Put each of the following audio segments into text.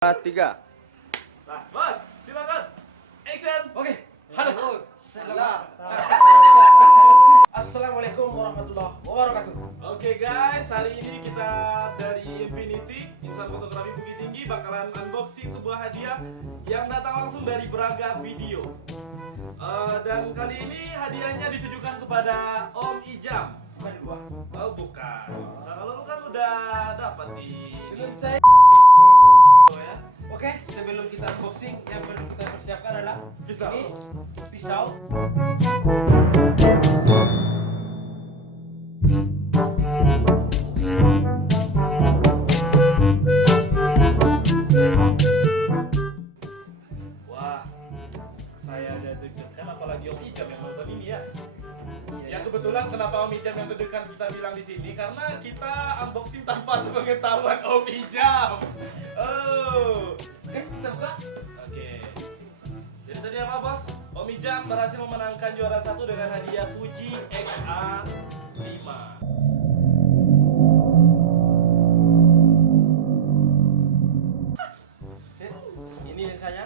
Tiga. Nah, Bos, silakan. Action. Oke, halo. Assalamualaikum warahmatullahi wabarakatuh. Oke guys, hari ini kita dari Infinity Insan Fotografi Bukit Tinggi bakalan unboxing sebuah hadiah yang datang langsung dari Braga Video. Dan kali ini hadiahnya ditujukan kepada Om Ijam. Bukan gua. Oh bukan. Nah, kalau lu kan udah dapat di Belum saya. ya. Oke, sebelum kita unboxing, yang perlu kita persiapkan adalah Pisau. ini pisau. Wah, saya ada deg-degan apalagi Om Ijam yang nonton ini ya. Ya kebetulan kenapa Om Ijam yang deg-degan kita bilang di sini karena kita unboxing tanpa sepengetahuan Om Ijam. Oh, Oke, kita buka. oke. Jadi tadi apa bos? Om Ijam berhasil memenangkan juara satu dengan hadiah Fuji XA5. Ini lensanya.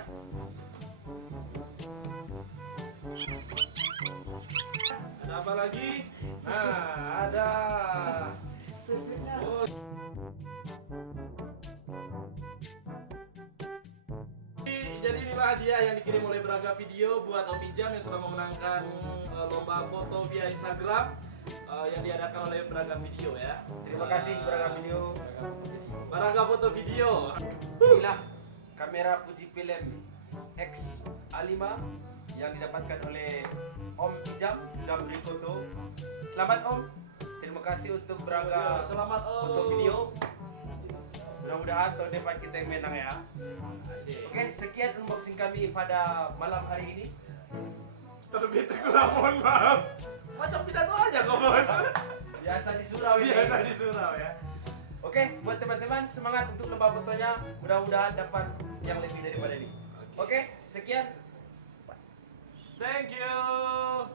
Ada apa lagi? Nah, ada. Oh. Jadi inilah hadiah yang dikirim oleh Braga Video buat Om Ijam yang sudah memenangkan lomba foto via Instagram yang diadakan oleh Braga Video ya. Terima kasih Braga Video. Braga Foto Video. Inilah kamera Fujifilm X-A5 yang didapatkan oleh Om Ijam Zabri Foto. Selamat Om. Terima kasih untuk Braga Selamat Om. Foto Video. Mudah-mudahan tahun depan kita yang menang ya. Asik. Oke, sekian unboxing kami pada malam hari ini. Terbit kurang, mohon maaf. Macam pidato aja kok bos. Biasa di surau ini. Biasa di surau ya. Oke, buat teman-teman semangat untuk lomba fotonya. Mudah-mudahan dapat yang lebih daripada ini. Oke, sekian. Thank you.